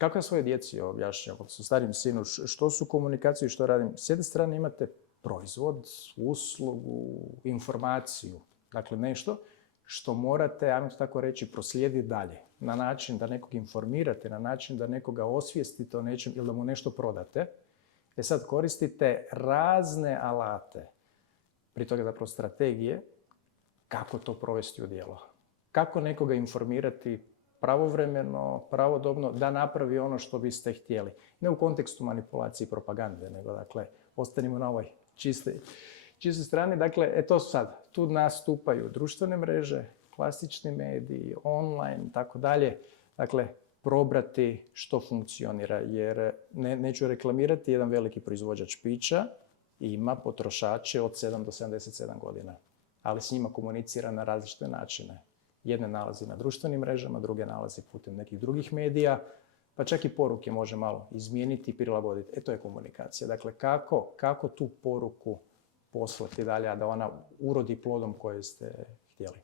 Kako ja svoje djeci objašnjam, odnosno starijem sinu, što su komunikacije i što radim? S jedne strane imate proizvod, uslugu, informaciju, dakle nešto što morate, ajmo tako reći, proslijediti dalje. Na način da nekog informirate, na način da nekoga osvijestite o nečem ili da mu nešto prodate. Sad koristite razne alate, prije toga zapravo strategije, kako to provesti u djelo. Kako nekoga informirati pravovremeno, pravodobno, da napravi ono što biste htjeli. Ne u kontekstu manipulacije i propagande, nego dakle, ostanimo na ovoj čistoj strani. Dakle, to sad, tu nastupaju društvene mreže, klasični mediji, online, tako dalje. Dakle, probrati što funkcionira, jer neću reklamirati, jedan veliki proizvođač pića ima potrošače od 7 do 77 godina, ali s njima komunicira na različite načine. Jedne nalazi na društvenim mrežama, druge nalazi putem nekih drugih medija, pa čak i poruke može malo izmijeniti i prilagoditi. To je komunikacija. Dakle, kako tu poruku poslati dalje, a da ona urodi plodom koje ste htjeli.